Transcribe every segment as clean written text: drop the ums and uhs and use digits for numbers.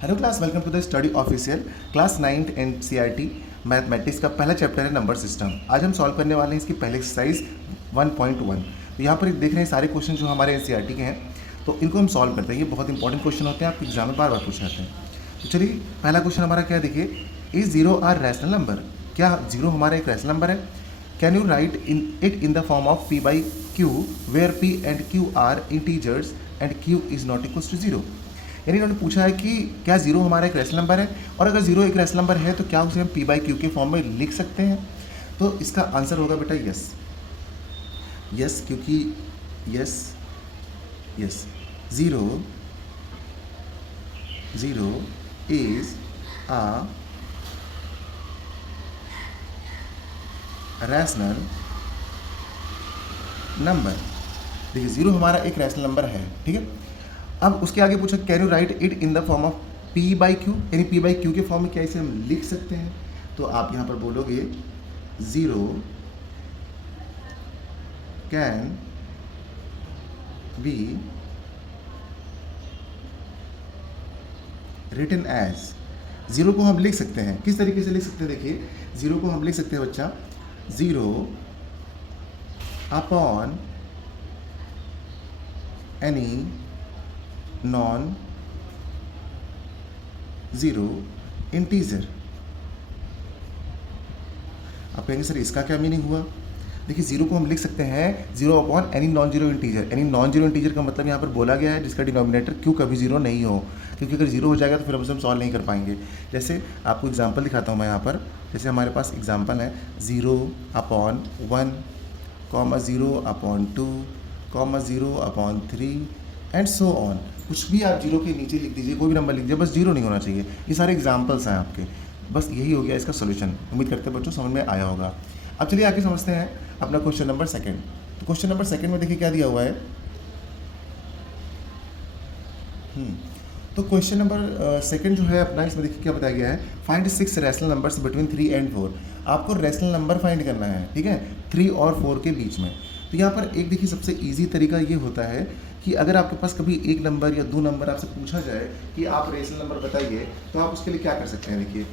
Hello class, welcome to the study official class 9th NCERT mathematics का पहला chapter है number system. आज हम सॉल्व करने वाले हैं इसकी पहले एक्सरसाइज 1.1। तो यहाँ पर देख रहे हैं सारे क्वेश्चन जो हमारे एनसीईआरटी के हैं, तो इनको हम सॉल्व करते हैं। ये बहुत इंपॉर्टेंट क्वेश्चन होते हैं, आपके एग्जाम में बार बार पूछे जाते हैं। तो चलिए, पहला क्वेश्चन हमारा क्या है, देखिए, is zero are rational number? क्या जीरो हमारा एक रैशनल नंबर है? Can you write in the form of P by Q where P and Q are integers and Q is not equals to zero? यानी इन्होंने पूछा है कि क्या जीरो हमारा एक रैशनल नंबर है, और अगर जीरो एक रैशनल नंबर है तो क्या उसे हम पी बाई क्यू के फॉर्म में लिख सकते हैं? तो इसका आंसर होगा बेटा यस। यस, क्योंकि yes yes zero zero is a rational number. देखिए, ज़ीरो हमारा एक रैशनल नंबर है, ठीक है। अब उसके आगे पूछा can you right it in the form of P by Q, यानी पी बाई क्यू के फॉर्म में क्या इसे हम लिख सकते हैं? तो आप यहाँ पर बोलोगे zero can be written as, zero को हम लिख सकते हैं। किस तरीके से लिख सकते हैं? देखिए, ज़ीरो को हम लिख सकते हैं बच्चा, zero upon any non zero integer. आप कहेंगे सर इसका क्या मीनिंग हुआ? देखिए, ज़ीरो को हम लिख सकते हैं zero upon any non zero integer. Any non zero integer का मतलब यहाँ पर बोला गया है जिसका डिनोमिनेटर क्यों कभी जीरो नहीं हो, क्योंकि अगर जीरो हो जाएगा तो फिर हम सॉल्व नहीं कर पाएंगे। जैसे आपको एग्जांपल दिखाता हूँ मैं यहाँ पर। जैसे हमारे पास एग्जांपल है zero upon one, comma zero upon two, comma zero upon three and so on. कुछ भी आप जीरो के नीचे लिख दीजिए, कोई भी नंबर लिख दीजिए, बस जीरो नहीं होना चाहिए। ये सारे एग्जांपल्स हैं आपके, बस यही हो गया इसका सोल्यूशन। उम्मीद करते हैं बच्चों समझ में आया होगा। अब चलिए आगे समझते हैं अपना क्वेश्चन नंबर सेकंड। तो क्वेश्चन नंबर सेकंड में देखिए क्या दिया हुआ है। तो क्वेश्चन नंबर सेकंड जो है अपना, इसमें देखिए क्या बताया गया है, find 6 rational numbers between 3 and 4। आपको रैशनल नंबर फाइंड करना है, ठीक है, 3 और 4 के बीच में। तो यहाँ पर एक देखिए सबसे ईजी तरीका ये होता है कि अगर आपके पास कभी एक नंबर या दो नंबर आपसे पूछा जाए कि आप रैशनल नंबर बताइए, तो आप उसके लिए क्या कर सकते हैं? देखिए,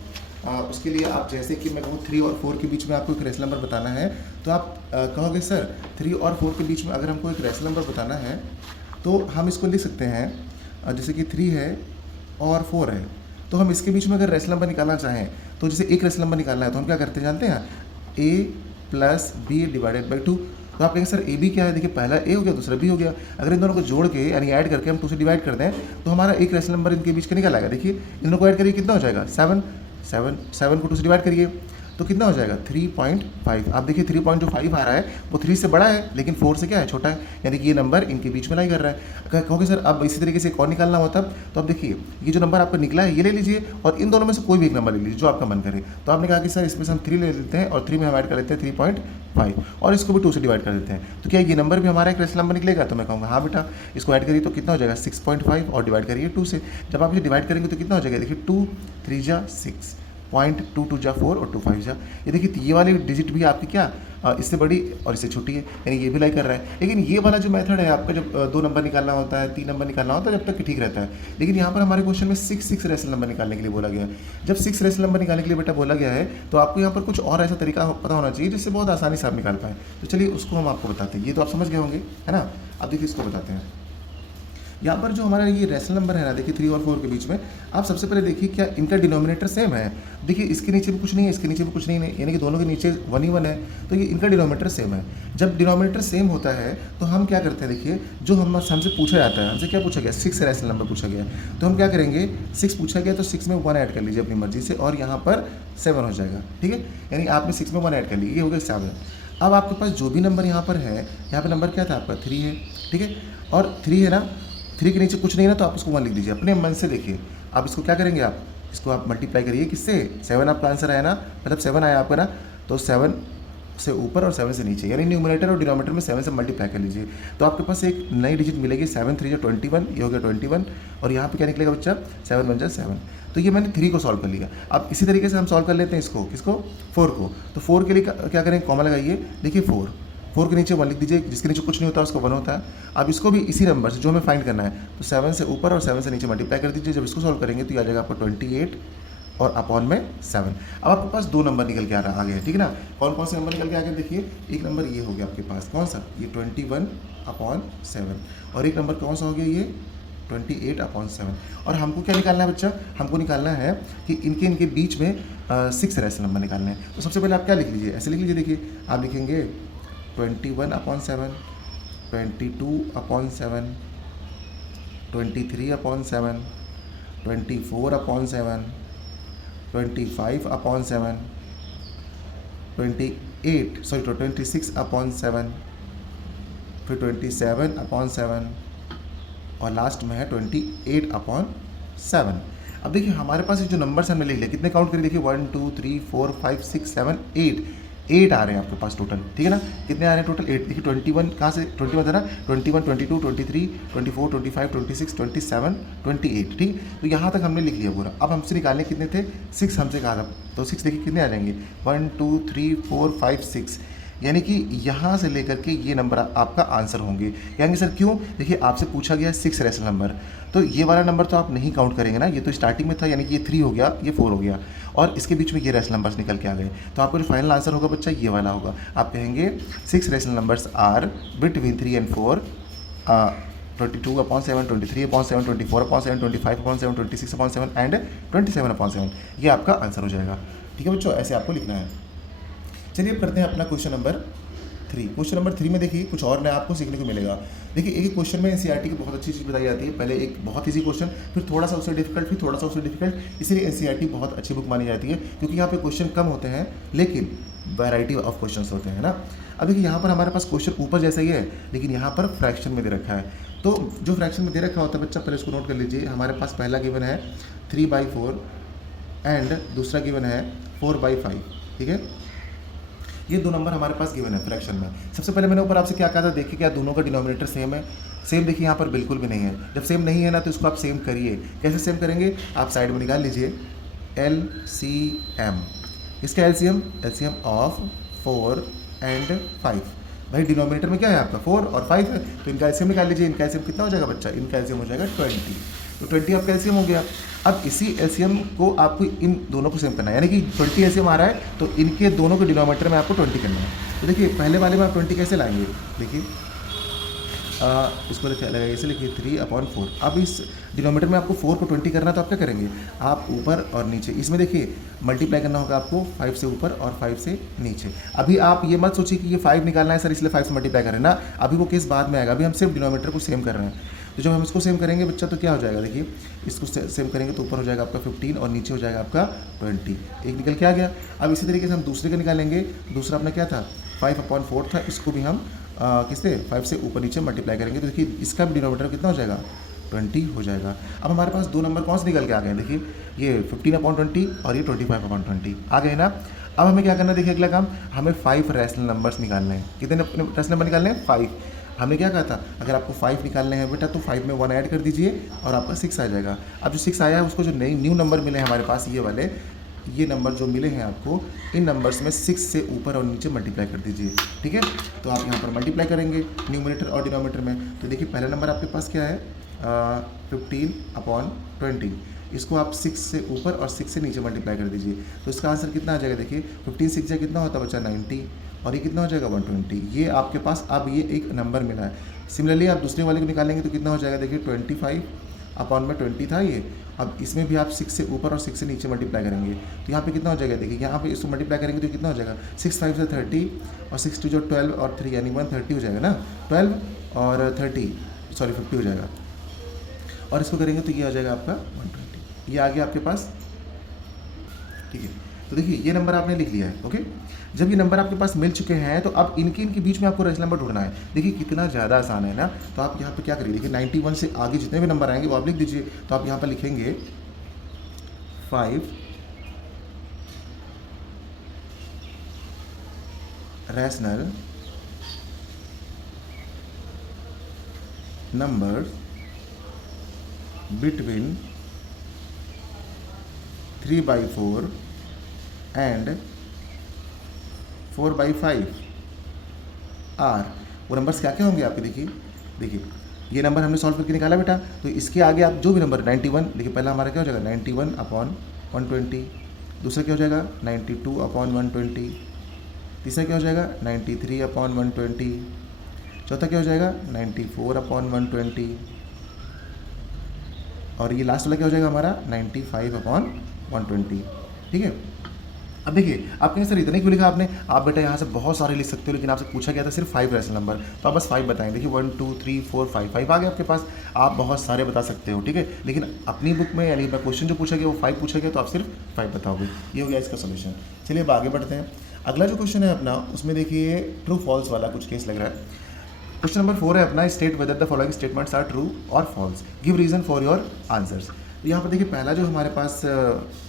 उसके लिए आप जैसे कि मैं कहूँ 3 और 4 के बीच में आपको एक रैशनल नंबर बताना है, तो आप कहोगे सर 3 और 4 के बीच में अगर हमको एक रैशनल नंबर बताना है तो हम इसको लिख सकते हैं, जैसे कि 3 है और 4 है, तो हम इसके बीच में अगर रैशनल नंबर निकालना चाहें, तो जैसे एक रैशनल नंबर निकालना है तो हम क्या करते हैं जानते हैं? a plus B divided by 2। तो आप कहेंगे सर ए बी क्या है? देखिए, पहला ए हो गया, दूसरा बी हो गया। अगर इन दोनों को जोड़ के यानी ऐड करके हम 2 से डिवाइड कर दें तो हमारा एक रैशनल नंबर इनके बीच का निकल आएगा। देखिए, इन दोनों को ऐड करिए, कितना हो जाएगा? 7 को 2 से डिवाइड करिए तो कितना हो जाएगा? 3.5। आप देखिए 3.5 आ रहा है, वो 3 से बड़ा है लेकिन 4 से क्या है? छोटा है, यानी कि ये नंबर इनके बीच में लाई कर रहा है। कहोगे सर अब इसी तरीके से एक और निकालना होता तो अब देखिए ये जो नंबर आपका निकला है ये ले लीजिए और इन दोनों में से कोई भी एक नंबर ले लीजिए जो आपका मन करे। तो आपने कहा कि सर इसमें से हम 3 ले लेते हैं और 3 में हम ऐड कर लेते हैं 3.5 और इसको भी 2 से डिवाइड कर देते हैं। तो क्या ये नंबर भी हमारा एक रैशनल नंबर निकलेगा? तो मैं कहूँगा हाँ बेटा, इसको ऐड करिए तो कितना हो जाएगा? 6.5 और डिवाइड करिए 2 से। जब आप इसे डिवाइड करेंगे तो कितना हो जाएगा? देखिए 2 3 जा 6, 0.2 जा 4 और 2 5 जा। ये देखिए ये वाली डिजिट भी आपकी क्या इससे बड़ी और इससे छोटी है, यानी ये भी लाई कर रहा है। लेकिन ये वाला जो मेथड है आपका, जब 2 नंबर निकालना होता है, 3 नंबर निकालना होता है, जब तक कि ठीक रहता है। लेकिन यहाँ पर हमारे क्वेश्चन में 6 रैशनल नंबर निकालने के लिए बोला गया है। जब 6 रैशनल नंबर निकालने के लिए बेटा बोला गया है तो आपको यहाँ पर कुछ और ऐसा तरीका पता होना चाहिए जिससे बहुत आसानी से आप निकाल पाएँ। तो चलिए उसको हम आपको बताते हैं। ये तो आप समझ गए होंगे, है ना। अब देखिए इसको बताते हैं। यहाँ पर जो हमारा ये रैशनल नंबर है ना, देखिए 3 और 4 के बीच में, आप सबसे पहले देखिए क्या इनका डिनोमिनेटर सेम है। देखिए इसके नीचे भी कुछ नहीं है, इसके नीचे भी कुछ नहीं है, यानी कि दोनों के नीचे 1 ही 1 है, तो ये इनका डिनोमिनेटर सेम है। जब डिनोमिनेटर सेम होता है तो हम क्या करते हैं? देखिए, जो हमसे पूछा जाता है, हमसे क्या पूछा गया? 6 रैशनल नंबर पूछा गया, तो हम क्या करेंगे? 6 पूछा गया तो 6 में 1 ऐड कर लीजिए अपनी मर्जी से और यहाँ पर 7 हो जाएगा, ठीक है। यानी आपने 6 में 1 ऐड कर ली, ये हो गया 7। अब आपके पास जो भी नंबर यहाँ पर है, यहाँ पर नंबर क्या था आपका? 3 है, ठीक है, और 3 है ना, 3 के नीचे कुछ नहीं है ना, तो आप उसको 1 लिख दीजिए अपने मन से। देखिए आप इसको क्या करेंगे? आप इसको आप मल्टीप्लाई करिए किससे? 7 आपका आंसर आया ना, मतलब 7 आया आपका ना, तो 7 से ऊपर और 7 से नीचे, यानी न्यूमरेटर और डिनोमिनेटर में 7 से मल्टीप्लाई कर लीजिए तो आपके पास एक नई डिजिट मिलेगी। 7 3 जा 21, ये हो गया 21 और यहाँ पे क्या निकलेगा बच्चा? 7 1 जा 7। तो ये मैंने 3 को सॉल्व कर लिया। अब इसी तरीके से हम सॉल्व कर लेते हैं इसको, किसको? 4 को। तो 4 के लिए क्या करेंगे? कॉमा लगाइए। देखिए 4 के नीचे 1 लिख दीजिए, जिसके नीचे कुछ नहीं होता उसका 1 होता है। अब इसको भी इसी नंबर से जो हमें फाइंड करना है, तो 7 से ऊपर और 7 से नीचे मल्टीप्लाई कर दीजिए। जब इसको सॉल्व करेंगे तो ये आ जाएगा आपको 28 और अपॉन में 7। अब आपके पास 2 नंबर निकल के आ गए, ठीक है ना। कौन कौन से नंबर निकल के आ गए देखिए, एक नंबर ये हो गया आपके पास, कौन सा, ये 21/7, और एक नंबर कौन सा हो गया, ये 28/7। और हमको क्या निकालना है बच्चा, हमको निकालना है कि इनके बीच में 6 रैशनल नंबर निकालने हैं। तो सबसे पहले आप क्या लिख लीजिए, ऐसे लिख लीजिए, देखिए आप लिखेंगे 21/7, 22/7, 23/7, 24/7, 25/7, 26/7, फिर 27/7 और लास्ट में है 28/7। अब देखिए हमारे पास ये जो नंबर्स हमने लिख लिया, कितने काउंट करें, देखिए 1 2 3 4 5 6 7 8 आ रहे हैं आपके पास टोटल, ठीक है ना। कितने आ रहे हैं टोटल, 8। देखिए 21 कहाँ से 21 था ना, 21 22 23 24 25 26 27 28, ठीक। तो यहाँ तक हमने लिख लिया पूरा। अब हमसे निकालने कितने थे, 6 हमसे कहा था, तो 6 देखिए कितने आ जाएंगे, 1 2 3 4 5 6, यानी कि यहाँ से लेकर के ये नंबर आपका आंसर होंगे। यानी सर क्यों, देखिए आपसे पूछा गया 6 रैशनल नंबर, तो ये वाला नंबर तो आप नहीं काउंट करेंगे ना, ये तो स्टार्टिंग में था, यानी कि ये 3 हो गया, ये 4 हो गया, और इसके बीच में ये रैशनल नंबर्स निकल के आ गए। तो आपका जो फाइनल आंसर होगा बच्चा ये वाला होगा। आप कहेंगे 6 rational numbers are between 3 and 4, 22/7, 23/7, 24/7, 25/7, 26/7 and 27/7। ये आपका आंसर हो जाएगा, ठीक है बच्चों, ऐसे आपको लिखना है। चलिए अब करते हैं अपना क्वेश्चन नंबर 3। क्वेश्चन नंबर 3 में देखिए कुछ और नया आपको सीखने को मिलेगा। देखिए एक क्वेश्चन में एनसीईआरटी की बहुत अच्छी चीज़ बताई जाती है, पहले एक बहुत ईजी क्वेश्चन, फिर थोड़ा सा उससे डिफिकल्ट, फिर थोड़ा सा उससे डिफिकल्ट, इसलिए एनसीईआरटी बहुत अच्छी बुक मानी जाती है, क्योंकि यहाँ पे क्वेश्चन कम होते हैं लेकिन वैरायटी ऑफ क्वेश्चन होते हैं ना। अब देखिए यहाँ पर हमारे पास क्वेश्चन ऊपर जैसा ही है, लेकिन यहाँ पर फ्रैक्शन में दे रखा है। तो जो फ्रैक्शन में दे रखा होता है बच्चा, पहले इसको नोट कर लीजिए। हमारे पास पहला गिवन है 3/4 एंड दूसरा गिवन है 4/5, ठीक है। ये 2 नंबर हमारे पास गिवन है फ्रैक्शन में। सबसे पहले मैंने ऊपर आपसे क्या कहा था, देखिए क्या दोनों का डिनोमिनेटर सेम है, सेम देखिए यहाँ पर बिल्कुल भी नहीं है। जब सेम नहीं है ना तो इसको आप सेम करिए। कैसे सेम करेंगे, आप साइड में निकाल लीजिए LCM। इसका LCM ऑफ 4 and 5। भाई डिनोमिनेटर में क्या है आपका 4 और 5 है, तो इनका एलसीएम निकाल लीजिए। इनका एलसीएम कितना हो जाएगा बच्चा, इनका एलसीएम हो जाएगा 20। तो 20 आपका एलसीएम हो गया। अब इसी एलसीएम को आपको इन दोनों को सेम करना है, यानी कि 20 एलसीएम आ रहा है तो इनके दोनों के डिनोमिनेटर में आपको 20 करना है। तो देखिए पहले वाले में आप 20 कैसे लाएंगे, देखिए इसको लगाइए, इसे लिखिए 3/4। अब इस डिनोमीटर में आपको 4 को 20 करना है, तो आप क्या करेंगे, आप ऊपर और नीचे इसमें देखिए मल्टीप्लाई करना होगा आपको 5 से ऊपर और 5 से नीचे। अभी आप ये मत सोचिए कि ये 5 निकालना है सर इसलिए 5 से मल्टीप्लाई करें ना, अभी वो केस बाद में आएगा, अभी हम सिर्फ डिनोमीटर को सेम कर रहे हैं। तो जब हम इसको सेम करेंगे बच्चा तो क्या हो जाएगा, देखिए इसको सेम करेंगे तो ऊपर हो जाएगा आपका 15 और नीचे हो जाएगा आपका 20। एक निकल के आ गया। अब इसी तरीके से हम दूसरे का निकालेंगे। दूसरा अपना क्या था 5/4 था, इसको भी हम किससे 5 से ऊपर नीचे मल्टीप्लाई करेंगे तो देखिए इसका भी डिनोमीटर कितना हो जाएगा 20 हो जाएगा। अब हमारे पास 2 नंबर कौन से निकल के आ गए, देखिए ये 15/20 और ये 25/20 आ गए ना। अब हमें क्या करना है, देखिए अगला काम, हमें 5 रैशनल नंबर्स निकालने हैं। कितने रैशनल नंबर निकालने हैं 5। हमने क्या कहा था, अगर आपको 5 निकालने हैं बेटा तो 5 में 1 ऐड कर दीजिए और आपका 6 आ जाएगा। अब जो 6 आया है उसको जो न्यू नंबर मिले हैं हमारे पास ये वाले, ये नंबर जो मिले हैं आपको, इन नंबर्स में 6 से ऊपर और नीचे मल्टीप्लाई कर दीजिए, ठीक है। तो आप यहाँ पर मल्टीप्लाई करेंगे न्यूमरेटर और डिनोमिनेटर में। तो देखिए पहला नंबर आपके पास क्या है 15/20, इसको आप 6 से ऊपर और 6 से नीचे मल्टीप्लाई कर दीजिए। तो इसका आंसर कितना आ जाएगा, देखिए 15 6 जा कितना होता है बच्चा 90 और ये कितना हो जाएगा 120। ये आपके पास अब ये एक नंबर मिला है। सिमिलरली आप दूसरे वाले को निकालेंगे तो कितना हो जाएगा, देखिए 25/20 था ये। अब इसमें भी आप 6 से ऊपर और 6 से नीचे मल्टीप्लाई करेंगे तो यहाँ पे कितना हो जाएगा, देखिए यहाँ पे इसको मल्टीप्लाई करेंगे तो कितना हो जाएगा 6 5 से 30 और 6 2 जो 12 और 3 यानी 130 हो जाएगा ना, 12 और 50 हो जाएगा। और इसको करेंगे तो ये आ जाएगा आपका 120। ये आ गया आपके पास, ठीक है। तो देखिए ये नंबर आपने लिख लिया है, ओके। जब ये नंबर आपके पास मिल चुके हैं तो अब इनके बीच में आपको रैशनल नंबर ढूंढना है। देखिए कितना ज़्यादा आसान है ना। तो आप यहाँ पे क्या करिए, देखिए 91 से आगे जितने भी नंबर आएंगे वो आप लिख दीजिए। तो आप यहाँ पर लिखेंगे 5 rational number between 3/4 and 4/5 are, वो नंबर्स क्या क्या होंगे आपके, देखिए ये नंबर हमने सॉल्व करके निकाला बेटा, तो इसके आगे आप जो भी नंबर 91, देखिए पहला हमारा क्या हो जाएगा 91/120, दूसरा क्या हो जाएगा 92/120, तीसरा क्या हो जाएगा 93/120, चौथा क्या हो जाएगा 94/120, और ये लास्ट वाला क्या हो जाएगा हमारा 95/120। ठीक है। अब देखिए आप कहेंगे सर इतने क्यों लिखा आपने, आप बेटा यहाँ से बहुत सारे लिख सकते हो, लेकिन आपसे पूछा गया था सिर्फ 5 रैशनल नंबर, तो आप बस 5 बताएं। देखिए 1 2 3 4 5 5 आ गए आपके पास, आप बहुत सारे बता सकते हो। ठीक है, लेकिन अपनी बुक में यानी क्वेश्चन जो पूछा गया वो 5 पूछा गया, तो आप सिर्फ 5 बताओगे। ये हो गया इसका सोल्यूशन। चलिए अब आगे बढ़ते हैं। अगला जो क्वेश्चन है अपना, उसमें देखिए ट्रू फॉल्स वाला कुछ केस लग रहा है। क्वेश्चन नंबर 4 है अपना, state whether the following statements are true और false, give reason for your answers. तो यहाँ पर देखिए पहला जो हमारे पास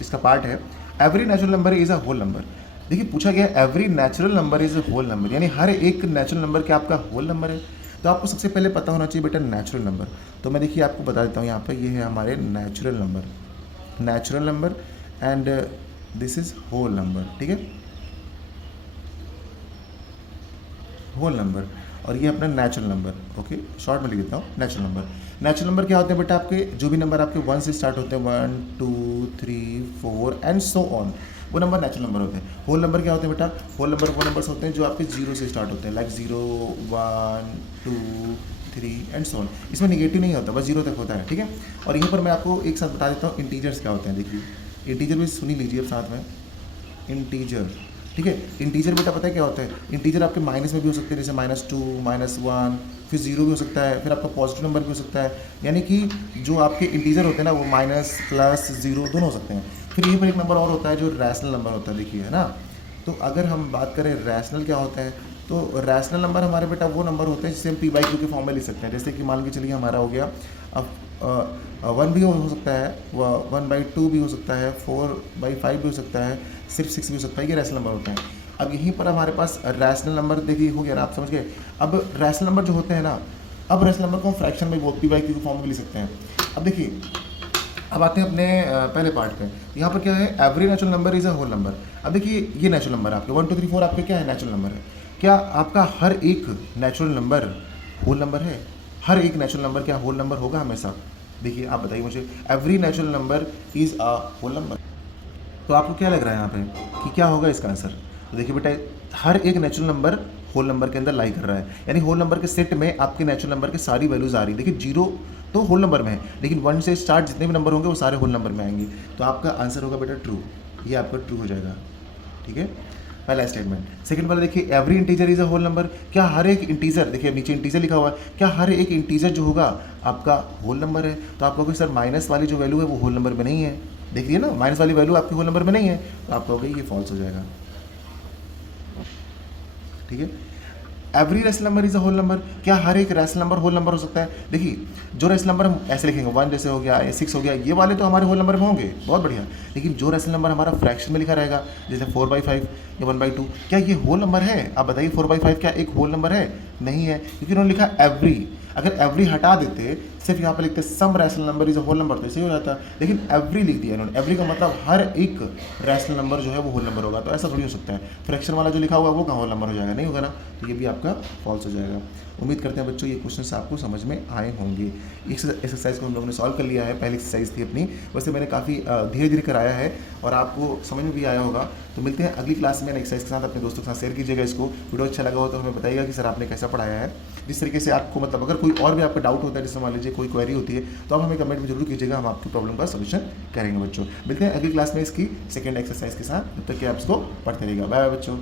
इसका पार्ट है, every natural number is a whole number. देखिए पूछा गया every natural number is a whole number, यानी हर एक नेचुरल नंबर क्या आपका होल नंबर है। तो आपको सबसे पहले पता होना चाहिए बेटा नेचुरल नंबर। तो मैं देखिए आपको बता देता हूँ, यहाँ पर ये है हमारे natural number and this is whole number. ठीक है, होल नंबर, और ये अपना नेचुरल नंबर। ओके, शॉर्ट में लिख देता हूँ नेचुरल नंबर क्या होते हैं बेटा, आपके जो भी नंबर आपके 1 से स्टार्ट होते हैं, 1 2 3 4 एंड सो ऑन, वो नंबर नेचुरल नंबर होते हैं। होल नंबर क्या होते हैं बेटा, होल नंबर वो नंबर्स होते हैं जो आपके 0 से स्टार्ट होते हैं, लाइक 0 1 2 3 एंड सो ऑन। इसमें निगेटिव नहीं होता, बस 0 तक होता है। ठीक है, और यहाँ पर मैं आपको एक साथ बता देता हूँ इंटीजर्स क्या होते हैं। देखिए इंटीजर भी सुनी लीजिए अब साथ में, इंटीजर। ठीक है, इंटीजर बेटा पता है क्या होता है, इंटीजर आपके माइनस में भी हो सकते हैं, जैसे -2 -1, फिर 0 भी हो सकता है, फिर आपका पॉजिटिव नंबर भी हो सकता है। यानी कि जो आपके इंटीजर होते हैं ना, वो माइनस प्लस 0 दोनों हो सकते हैं। फिर यहीं पर एक नंबर और होता है जो रैशनल नंबर होता है, देखिए है ना। तो अगर हम बात करें रैशनल क्या होता है, तो रैशनल नंबर हमारे बेटा वो नंबर होते हैं जिसे हम p/q के फॉर्म में लिख सकते हैं। जैसे कि मान के चलिए हमारा हो गया, अब 1 भी हो सकता है, 1/2 भी हो सकता है, 4/5 भी हो सकता है, सिर्फ 6 भी हो सकता है। ये रैशनल नंबर होते हैं। अब यहीं पर हमारे पास रैशनल नंबर देखिए हो गया ना, आप समझ गए। अब रैशनल नंबर जो होते हैं ना, अब रैशनल नंबर को हम फ्रैक्शन में वो p/q के फॉर्म में लिख सकते हैं। अब देखिए, अब आते हैं अपने पहले पार्ट पे। यहाँ पर क्या है, every natural number is a whole number. अब देखिए ये नेचुरल नंबर आपके 1 2 3 4 आपके क्या है, नेचुरल नंबर है। क्या आपका हर एक नेचुरल नंबर होल नंबर है? हर एक नेचुरल नंबर क्या होल नंबर होगा हमेशा? देखिए आप बताइए मुझे, every natural number is a whole number. तो आपको क्या लग रहा है यहाँ पे कि क्या होगा इसका आंसर? तो देखिए बेटा, हर एक नेचुरल नंबर होल नंबर के अंदर लाई कर रहा है, यानी होल नंबर के सेट में आपके नेचुरल नंबर के सारी वैल्यूज आ रही है। देखिए 0 तो होल नंबर में है, लेकिन 1 से स्टार्ट जितने भी नंबर होंगे वो सारे होल नंबर में आएंगे। तो आपका आंसर होगा बेटा ट्रू, ये आपका ट्रू हो जाएगा। ठीक है, पहला स्टेटमेंट। सेकंड वाला देखिए, every integer is a whole number. क्या हर एक इंटीजर, देखिए नीचे इंटीजर लिखा हुआ है, क्या हर एक इंटीजर जो होगा आपका होल नंबर है? तो आप कहोगे सर माइनस वाली जो वैल्यू है वो होल नंबर में नहीं है। देखिए ना, माइनस वाली वैल्यू आपकी होल नंबर में नहीं है, तो आप कहोगे ये फॉल्स हो जाएगा। ठीक है, every rational number is a whole number. क्या हर एक रैशनल नंबर होल नंबर हो सकता है? देखिए जो रैशनल नंबर हम ऐसे लिखेंगे, 1 जैसे हो गया, 6 हो गया, ये वाले तो हमारे होल नंबर में होंगे, बहुत बढ़िया। लेकिन जो रैशनल नंबर हमारा फ्रैक्शन में लिखा रहेगा, जैसे 4/5 या 1/2, क्या ये होल नंबर है? आप बताइए 4/5 क्या एक होल नंबर है? नहीं है, क्योंकि उन्होंने लिखा एवरी। अगर एवरी हटा देते, सिर्फ यहाँ पर लिखते some rational number is a whole number, तो सही हो जाता। लेकिन एवरी लिख दिया इन्होंने। एवरी का मतलब हर एक रैशनल नंबर जो है वो होल नंबर होगा, तो ऐसा थोड़ी हो सकता है। फ्रैक्शन वाला जो लिखा हुआ है वो कहाँ होल नंबर हो जाएगा? नहीं होगा ना, तो ये भी आपका फॉल्स हो जाएगा। उम्मीद करते हैं बच्चों ये क्वेश्चन आपको समझ में आए होंगे। इस एक्सरसाइज को हम लोगों ने सॉल्व कर लिया है, पहली एक्सरसाइज थी अपनी, वैसे मैंने काफ़ी धीरे धीरे कराया है और आपको समझ में भी आया होगा। तो मिलते हैं अगली क्लास में एक्सरसाइज के साथ। अपने दोस्तों के साथ शेयर कीजिएगा इसको। वीडियो अच्छा लगा हो तो हमें बताइएगा कि सर आपने कैसा पढ़ाया है। जिस तरीके से आपको मतलब अगर कोई और भी आपका डाउट होता है, जैसे मान लीजिए कोई क्वेरी होती है, तो आप हमें कमेंट में जरूर कीजिएगा, हम आपकी प्रॉब्लम का सोल्यूशन करेंगे बच्चों। मिलते हैं अगली क्लास में इसकी सेकंड एक्सरसाइज के साथ, तब तक कि आप इसको पढ़ते रहिएगा। बाय बाय बच्चों।